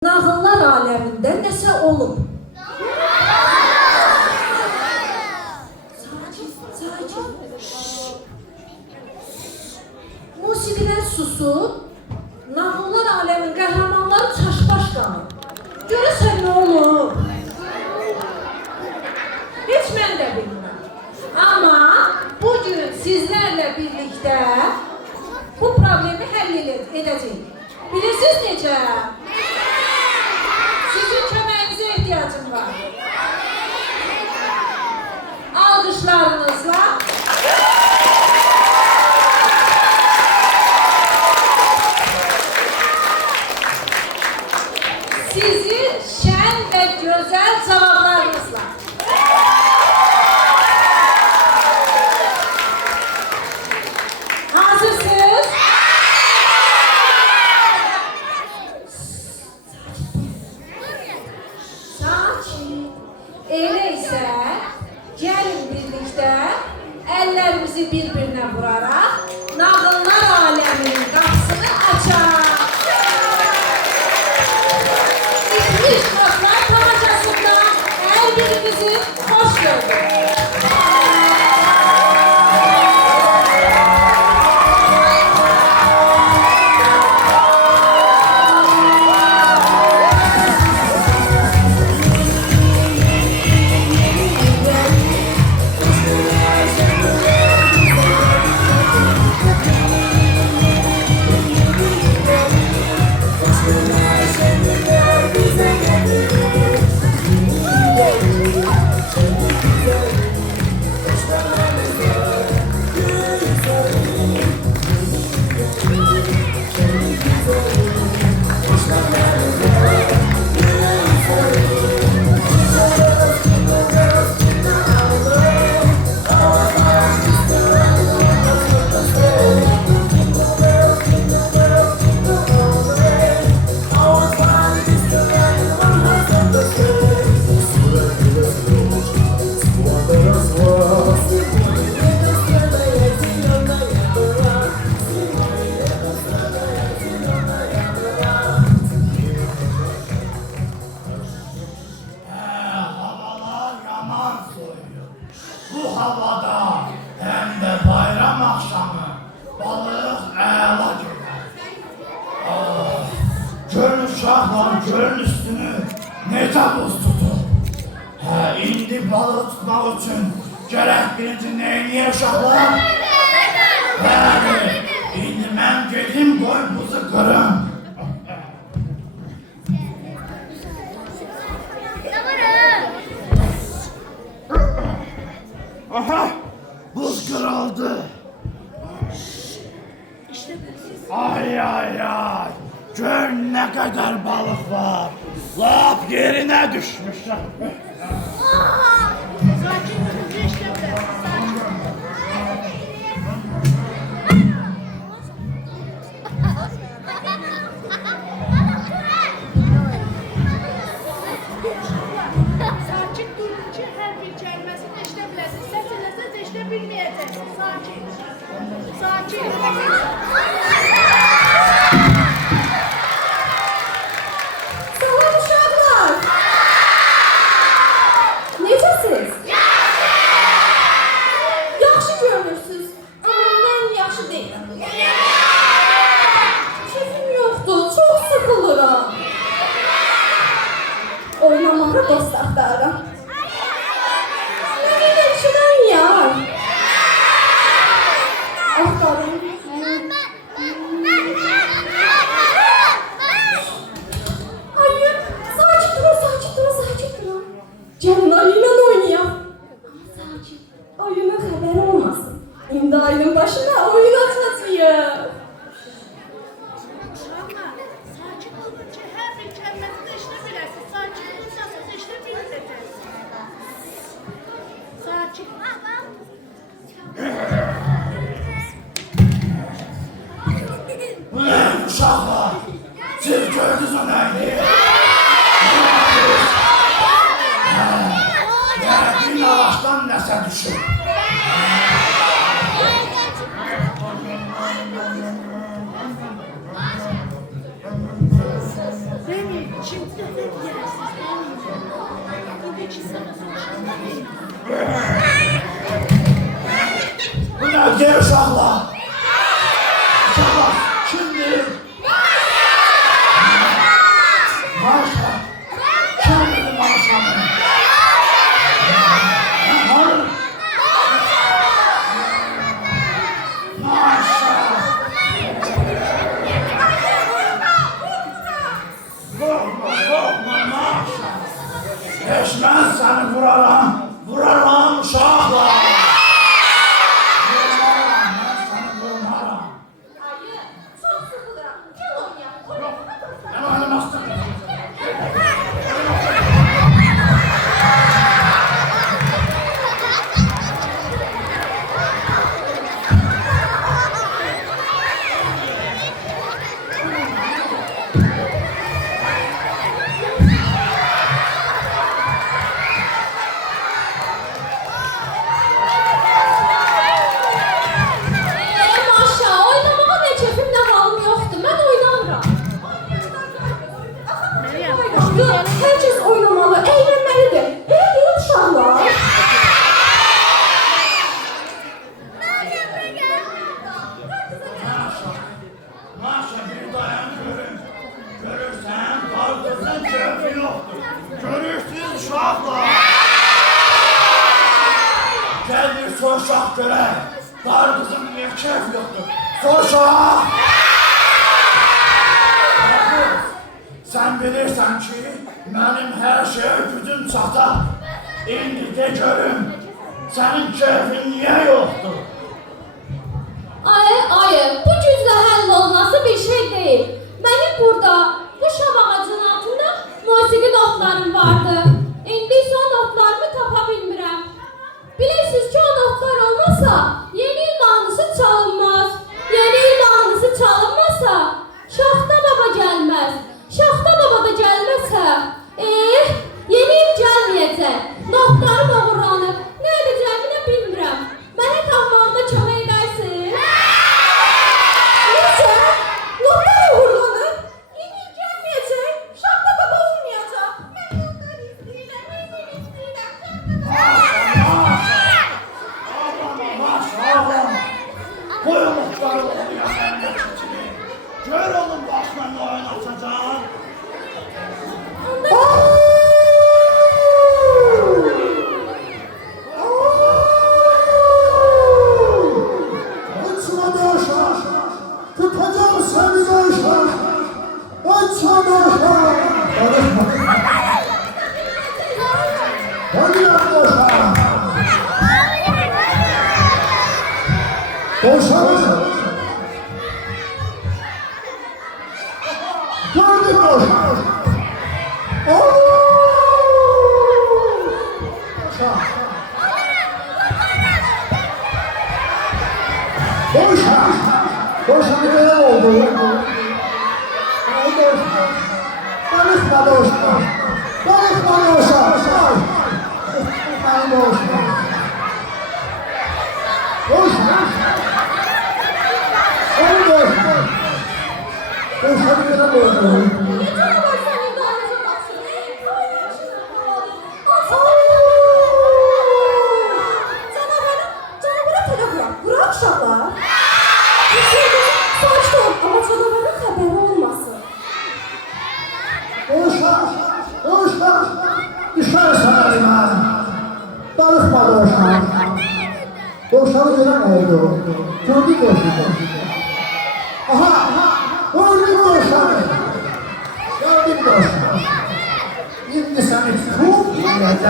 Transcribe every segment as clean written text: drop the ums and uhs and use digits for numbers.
Nağıllar aləmində nəsə olub. Sakin. Musiqilər susub, nağıllar aləmin qəhrəmanları çaşbaş qalıb. Görəsən nə olub? Heç mən də bilmirəm. Amma bugün sizlərlə birlikdə bu problemi həll edəcəyik. Bilirsiniz necə? Sizin köməyinizə ihtiyacım var. Alqışlarınızla sizin şən və gözəl cavablarınızla. Hazırsınız? Elə isə gəlin birlikdə əllərimizi bir-birinə vuraraq nağıllar aləminin qapısını açaq. İtmiş Dostlar tamaşasında hər birinizi xoş gördük. Bu havada hem de bayram akşamı balık əla görər. Görün uşaqlar, görün üstünü necə buz tutub. İndi balık tutmaq üçün gərək birinci neyniyək uşaqlar? Bəli, indi mən gedim qoy buzu qırım. Aha! Buz kırıldı. Ay ay ay! Gör ne kadar balık var. Lap yerine düşmüş. Sakin olun, işte biraz. Sakin. Sakin durun ki, hər bir kəlməsini eşidə biləsiniz. Səs eləsəz eşidə bilməyəcəksiniz. Sakin. Sakin. Salam uşaqlar. Necəsiz? Yaxşı görünürsünüz. Amma mən yaxşı deyiləm. Keyfim yoxdur, çox sıxılıram. Oynamağa dost axtarıram. Nə qədər şirin yar. Axtarım. Hayır, sakin durun. Gəlin ayıyla oynayaq. Sakin, oyuna xəbər olmasın. İndi ayının başına oyun açacağıq. Uşaqlar, sakin olun ki, hər bir kəlməsini eşidə biləsiniz. Sakin olursanız eşidə bilməyəcəksiniz. Bu nedir uşaqlar? Uşaqlar, kimdir? Maşa. Kimdir Maşa'nın? Hanım? Maşa. Korkma Maşa. Eşmen seni vuraram uşaqlar. Ayı, çok sıkılıram. Gel oynayalım. Ben oynamak istemiyorum. Maşa, oynamağa ne keyfim, nə halım yoxdur. Mən oynamıram. Herkes oynamalı, eğlenmelidir. Elə deyil uşaqlar. Maşa bir dayan görün. Görürsen kalkırsan keyfi yoktur. Görürsünüz uşaqlar. Gel bir soruşaq görək. Qarqızın niyə keyf yoktur? Soruşaq! Qarqız, sen bilirsən ki, mənim hər şeyə gücüm çatar. İndi de görüm, sənin keyfin niyə yoktur? Ayı, bu güclə həll olması bir şey değil. Benim burada, bu şam ağacının altında musiqi notlarım vardı. İndi ise o notlarımı tapa bilmirəm. Bilirsiniz ki, o notlar olmasa yeni il mahnısı çalınmaz. Yeni il mahnısı çalınmasa Şaxta Baba gəlməz. Şaxta Baba da gəlməsə, yeni il gəlməyəcək. Notlarım oğurlanıb. Nə edəcəyimi də bilmirəm. Mənə tapmağımda kömək edərsin. Necə? Notlar uğurlanıb. Yeni il gəlməyəcək. Şaxta Baba olmayacaq. Mən notları istəyirəm. Ağlama. Koy o muhtarı okuyan memleketini. Gör onun başlarına oynatacağım. Açma başa, tutacağım seni başa. Açma başa. Hadi lan başa. Başa. Gördün başa. Başa. Boşa! Boşa bir ne oldu? Ay boşa! Konuşma boşa! Konuşma boşa! Ay boşa! Boşa! Ay boşa! Boşa bir ne oldu? Canavara telefon. Bırak uşaqlar. Sakin ol, ama canavarın xəbəri olmasın. Boşa! Boşa! Düşersen elime! Darıkma boşa! Boşalı gören oldu. Gördük boşu. Aha! Gördük boşalı! Gördük boşa! Şimdi seni çok yiyeceğim!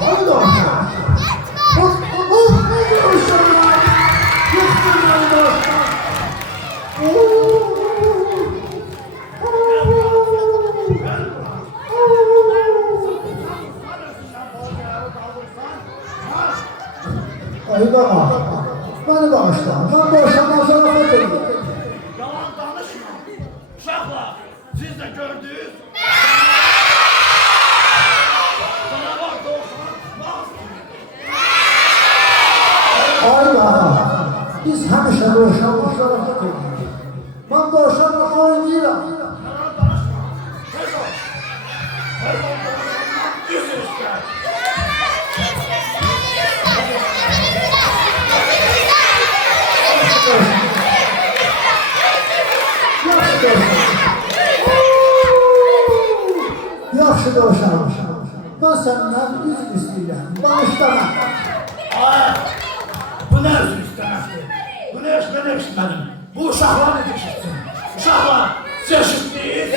Hadi boşa! Boşa! Yıktın beni boşa! Ay baba, beni bağışla. Ben boşanma sonra kaçırdım. Yalan danışma. Uşaqlar, siz de gördünüz. Canavar doğuşan Ay baba, biz həmişə boşanmışlara kaçırdık. Ben boşanma oynayıram. Yaxşı dovşan. Mən səndən üzr istəyirəm. Bağışlama. Ay, bu ne özür istemezdi? Bu ne iş ben eşitmedim? Bu uşaklar ne eşitsin? Uşaklar siz eşitliyiz.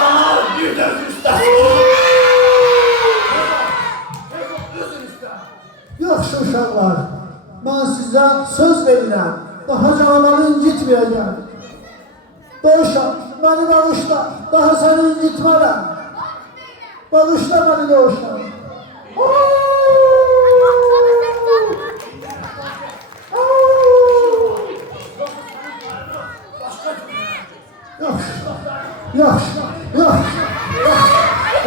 Sana bir de özür istersin. Özür ister. Yaxşı uşaqlar. Mən sizə söz verirəm. Daha canavarı incitməyəcəm. Dovşan, məni bağışla. Daha səni incitmərəm. Bağışla məni dovşan. Yaxşı, yaxşı, yaxşı,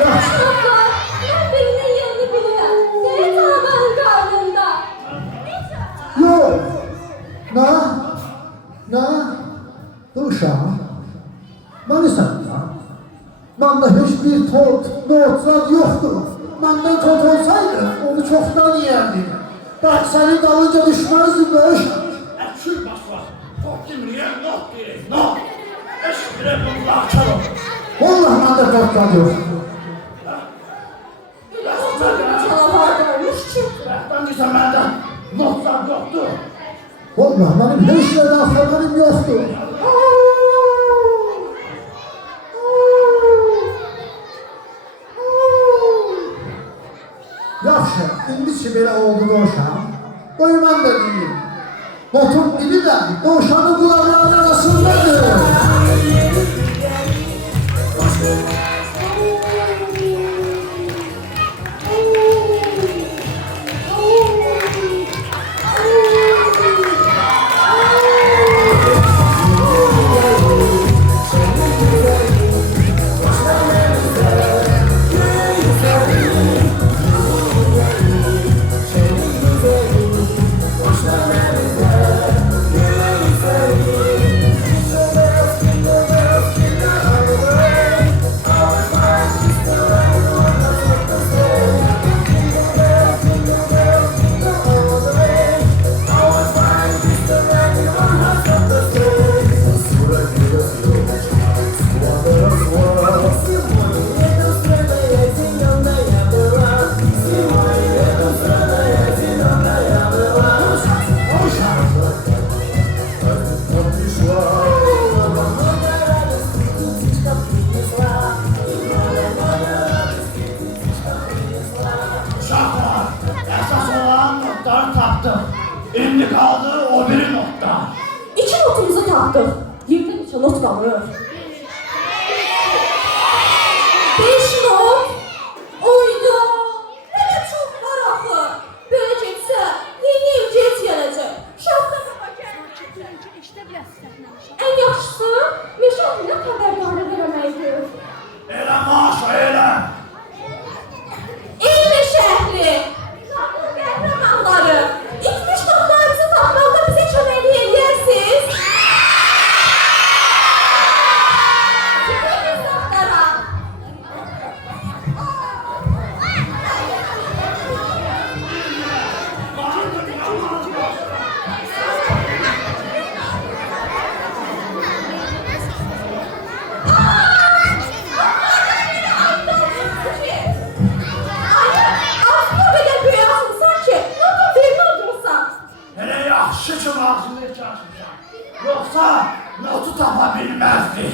yaxşı. Uşaqlar, mən birinin yerini bilirəm. Senin arabanın qarnında. Yox. Nə? Nə? Dovşan. Məni sənsən. Məndə heç bir tot, notzat yoxdur. Məndən tot olsaydı, onu çoxdan yiyərdim. Bax, sənin dalınca düşmənizdir, dovşan. Ekşül baslar. Çok kimliğe not gerek, not. Eşkire bunlar çalın. Vallahi məndə totzat yoxdur. Canavarlarmış ki. Ben desem benden notlar yoktu. Vallahi mənim heç nədən xəbərim yoxdur. Yaxşı, indisi belə oldu dovşan. Qoy mən də deyim. Notun dili də dovşanın qulaqlarının arasındadır. Uşaklar, esas olan notları taptık. Şimdi kaldı o biri nokta. İki notumuzu tapdıq. Yerdə neçə not qalır? 5 not. Oyda. Hələ çox var axı. Belə getsə, yeni il gec gələcək. Şahdan İşte biraz səhvləmişəm. ən yaxşısı Meşətinə xəbərdarı verəməkdir. Elə maaş elə. Ey Meşəhli! Qanun qəhrəmanları! İtmiş notlarınızı tapmaqda bizə köməklik eləyərsiniz? Sizin notlara! Hele yaxşı ki ağzını çalışmışam. Yoksa notu tapabilmezdik.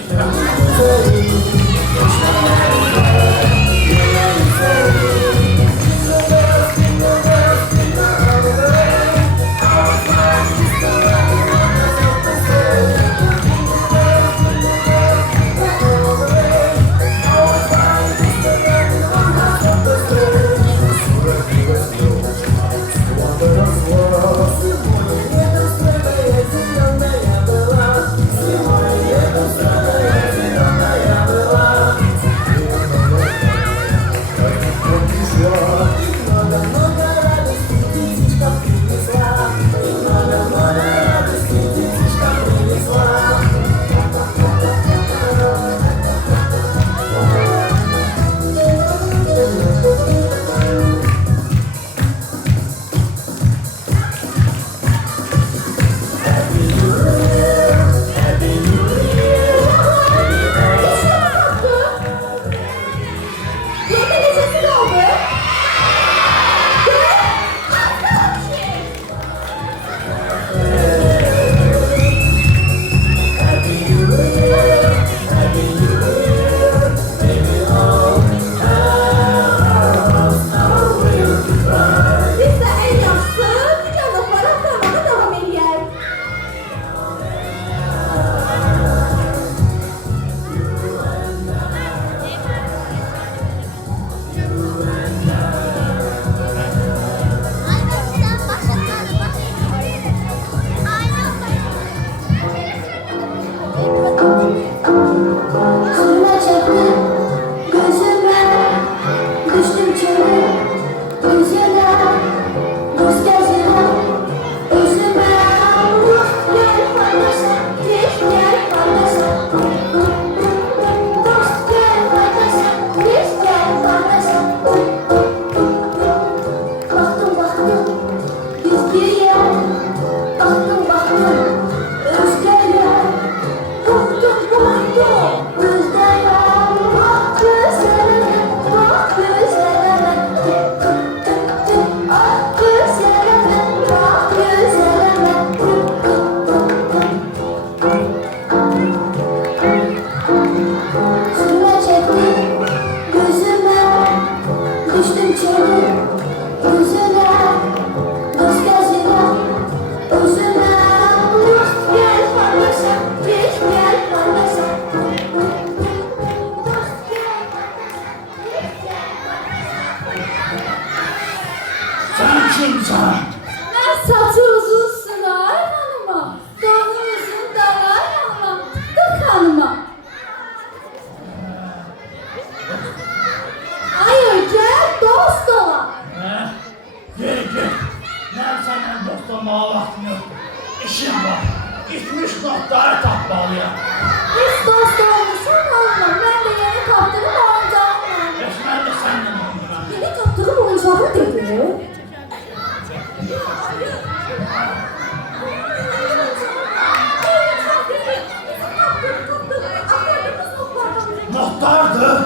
muhtardır.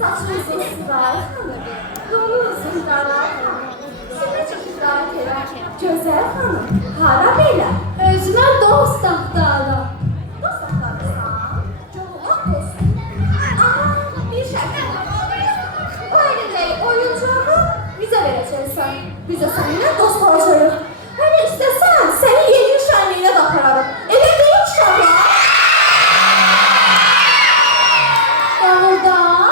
Saçınızı ısrar hanım, yolunuzu darar hanım. Şimdi ısrar eder, güzel hanım, hara belə. Özünə dost axtarır. Dost axtarırsan, çoğulaq olsun. Bir şərt var. O elindəyi oyuncağı bizə verəcəksən. Bizə səninlə dost olacaq. Hani istəsən, səni yeni şənliyinə də apararım. Elə deyil uşaqlar. Doğrudan.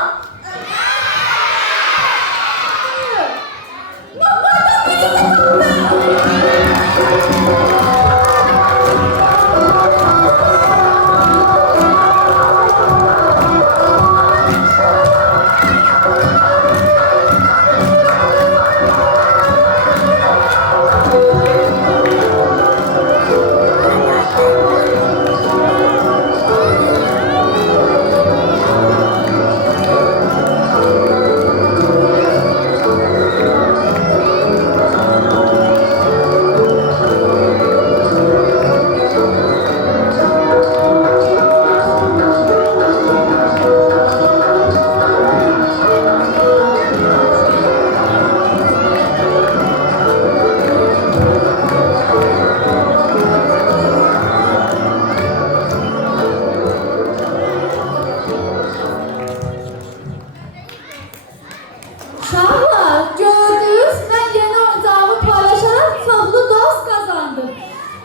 Uşaqlar, gördünüz, mən yeni oyuncağımı paylaşarak çoxlu dost qazandım.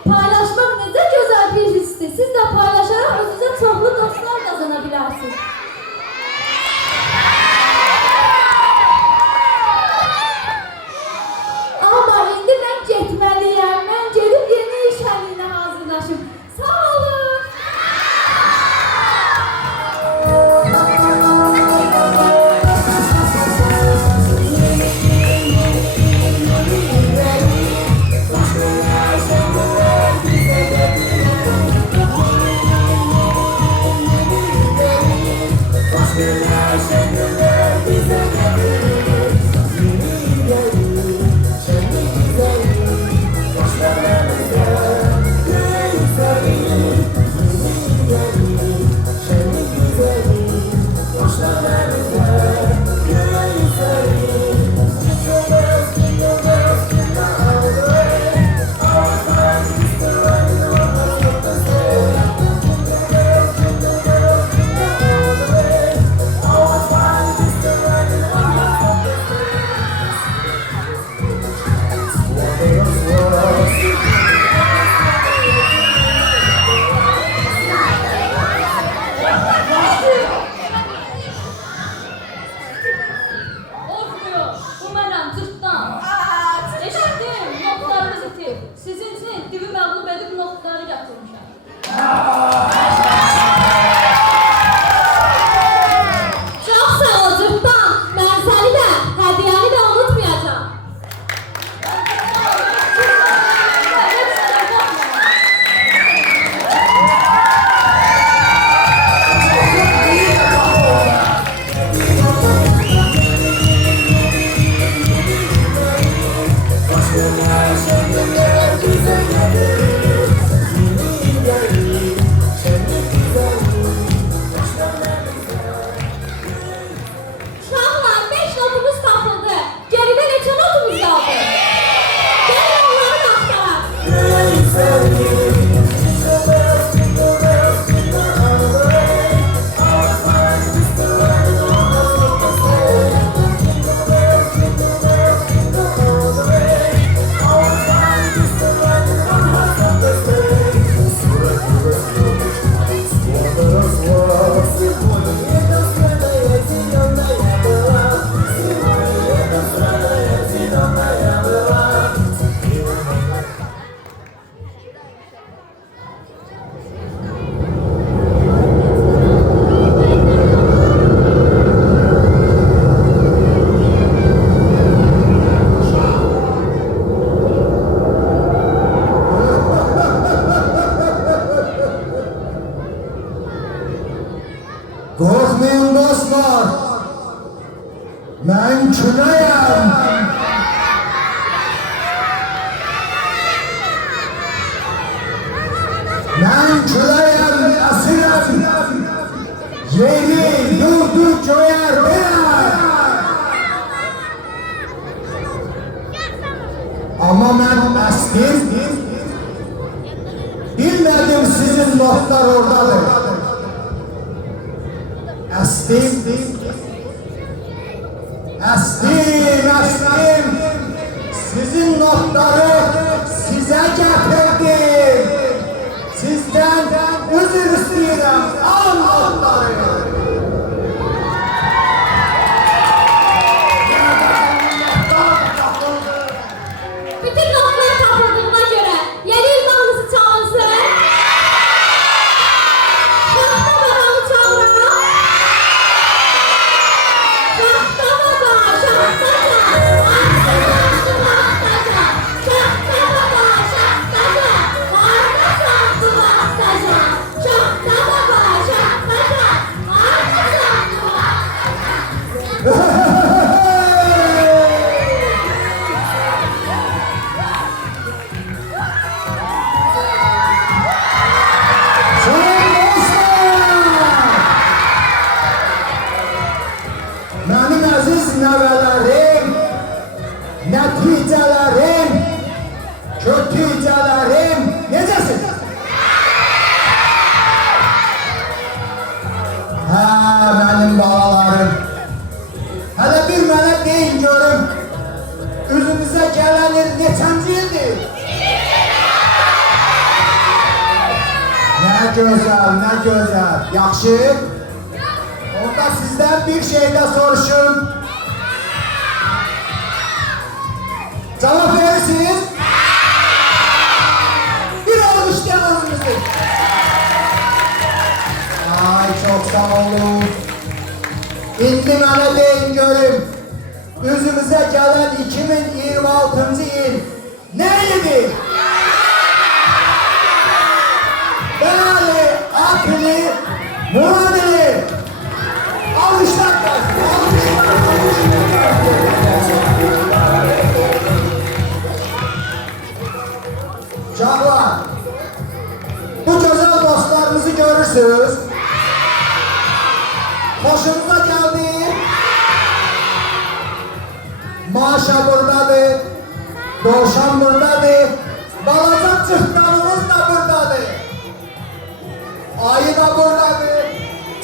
Paylaşmaq necə gözəl bir hissdir. Siz də paylaşarak özünüzə çoxlu dostlar qazana bilərsiniz. Amma indi mən getməliyəm. Mən gedib yeni iş həlinə hazırlaşım. Sağ olun. Olmuyor. Bu mənəm cırtdan. Eşitdim, notlarınız itir. Sizin için divi məğlub edib notları gətirmişəm. Çox sağ ol cırtdan. Mən səni də, hədiyyəni də unutmayacağam. Uşaqlar, 5 notumuz tapıldı. Geridə neçə notumuz qaldı? Gəlin onları axtaraq. Korkmayın dostlar. Ben küleyim. Ben küleyim. Yeri yurdu köyer beyer. Ama ben əslim, bilmedim sizin notlar oradadır. Əslim, sizin notları size getirdim. Sizden özür istəyirəm, al notları. Bütün notlar tapıldığına göre yeni il mahnısı çalınsın. Şahta babamı çağıran. Şahta baba, şahtaca. Arkadaşım şahtaca. Şahta baba, şahtaca. Arkadaşım şahtaca. Şahta baba, şahtaca. Arkadaşım şahtaca. Mənim əziz nəvələrim, nəticələrim, kötücələrim, necəsiniz? Hə, mənim balalarım. Hələ bir mənə deyin görüm, üzünüzə gələn il neçənci ildir? Nə gözəl, nə gözəl. Yaxşı. Onda sizden bir şey de soruşum. Cevap verirsiniz. Bir alkış yanınızı. Ay çok sağ olun. İndi mənə deyin görüm. Üzümüze gelen 2026. yıl neydi? Bəli, akıllı, muradili. Alışlar gelsin, Uşaqlar, bu güzel dostlarınızı görürsünüz. Hoşunuza geldi. Maşa buradadır, Doğuşan buradadır, balaca cırtkanımız da buradadır. Ayı da buradadır,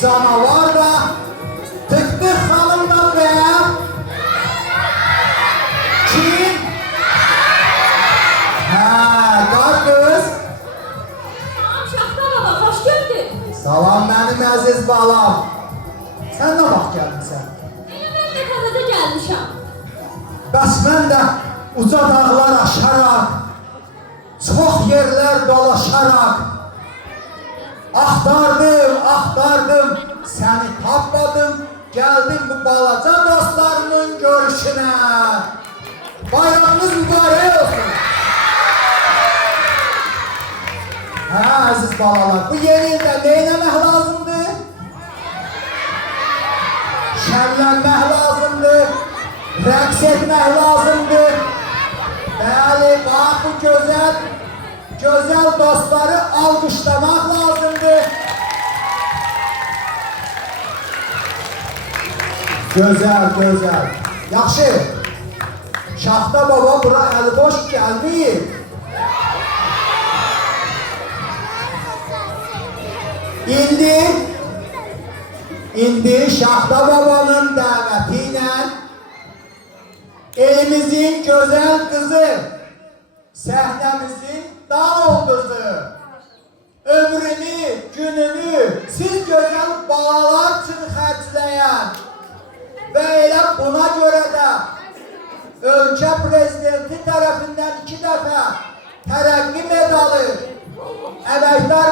canavar da, Tıktık hanımdan ve kim? Qarqız. Salam Şahta baba, hoş geldin. Salam mənim əziz balam. Sən nə vaxt gəlmişsən? Elə mən də təzəcə gəlmişəm. Bəs mən də uca dağlar aşaraq, çox yerlər dolaşaraq, axtardım, səni tapmadım, geldim bu balaca dostlarımın görüşüne. Bayramınız mübarək olsun. Hə, əziz balalar, bu yeni ildə nə eləmək lazımdır? Şənlənmək lazımdır, rəqs etmək lazımdır. Bəli, bax bu gözəl dostları alqışlamaq lazımdır. Gözəl. Yaxşı. Şahta baba bura əli boş gəlməyib. İndi Şahta babanın dəvəti ilə elimizin gözəl qızı, səhnəmizin dağ olduzu, ömrünü, gününü siz gözəl balalar üçün xərcləyən ve elə buna göre de ölkə prezidenti tərəfindən 2 dəfə tərəqqi medalı, əməkdar